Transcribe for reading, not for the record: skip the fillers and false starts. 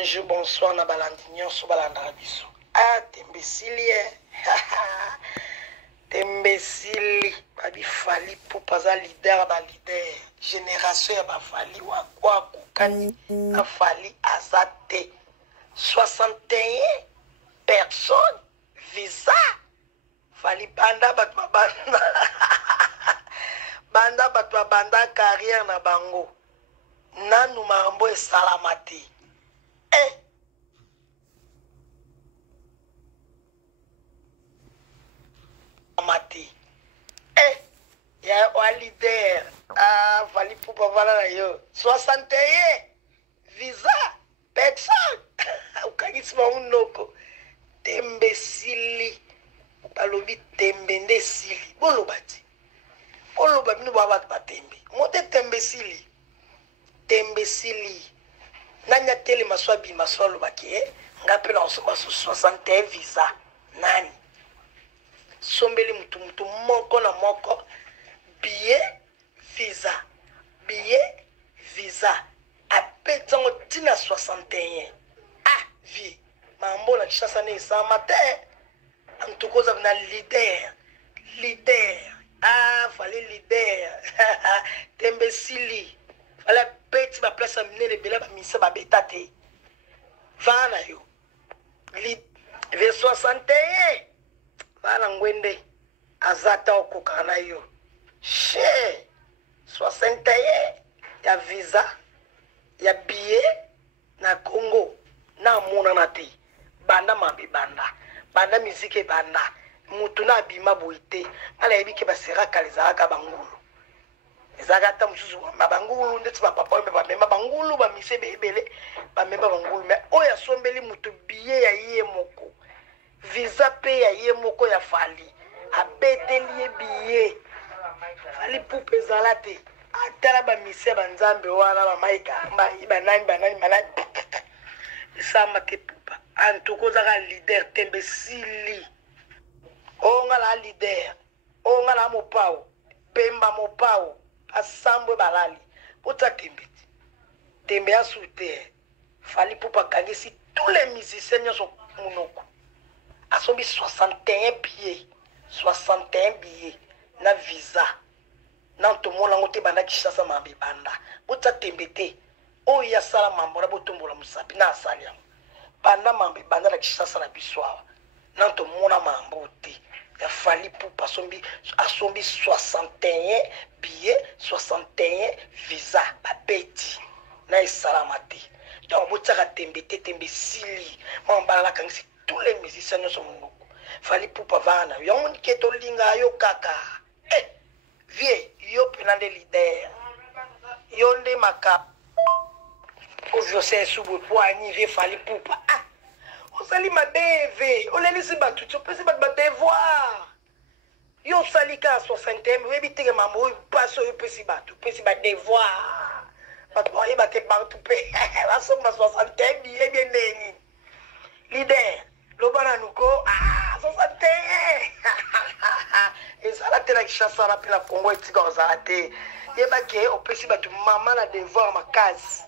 bonjour, bonsoir, na balandinyo, so balandaka biso. Ah, tembesili, tembesili, babi fali pour paza leader, ba leader. Génération ya ba fali wa kwa kukani, na fali azate. 61 personnes, visa. Fali banda batwa banda. Banda batwa banda carrière na bango. Nanu mambo e salamati. Mati. Ya wa leader. Ah, Fali Poupa vala na yo. 61 visa personne. Ukagisima unoko. Tembesili. Balobi tembende sili. Bolo bati. Bolo ba minu ba tembe. Mote tembesili. Tembesili. Nanya tele maswabi maswalo baki ngape na osoba 61 visa. Nani? Sombeli mutu moko na moko billet visa apetango tina 61 vie mambo la kishasa ne sa matin antukoza na leader fallait leader tembesili fallait petit ba place amine de bela ba misa ba betate vana yo le 61 bana ngwende azata okukana yo she 61 ya visa ya billet na Congo na mona na te banda mabi banda musique banda mutu na bima boite ala yebike basera kalizaka bangulu ezaka ta mususu mabangulu ndeti ba papa ba memba bangulu ba mise bebele ba memba bangulu me oya sombeli mutu billet ya ye moko visa pe ya ye moko ya fali abeteli ye billet fali Poupa ezalate atala ba mise banzambe wana ba maika ba banani sama ke Poupa antukoza ka leader tembesili onga la leader onga la mopao pemba mopao asambwe balali pota tembe ya soute fali Poupa kangisi tous les musiciens sont munoko asobi 61 billets na visa na tomola ngote banda kishasa mambe banda pota tembete o ya sala mambo na botombola musapi na asali yango banda mambe banda la kishasa na biswa na tomona mambo te ya fali Poupa asombi 61 billets 61 visa babeti na esalamati donc botaka tembe sili mambala la kangisi tous les musiciens sont monoko fali Poupa vana yon keto linga yo kaka vie yo penande leader yonde maka ovio subu poani vie fali Poupa osali mabeve olelisi batu topesi batu ba devoir yo salika 61 webi tege mambo paso yo pesi ba devoir batu ba ebate partout pe basomba 61 billet bien ndeni leader lobana nuko 61 ezala te na kishasa na pela Congo etika ozala te yeba ke opesi batu mama na devoir makasi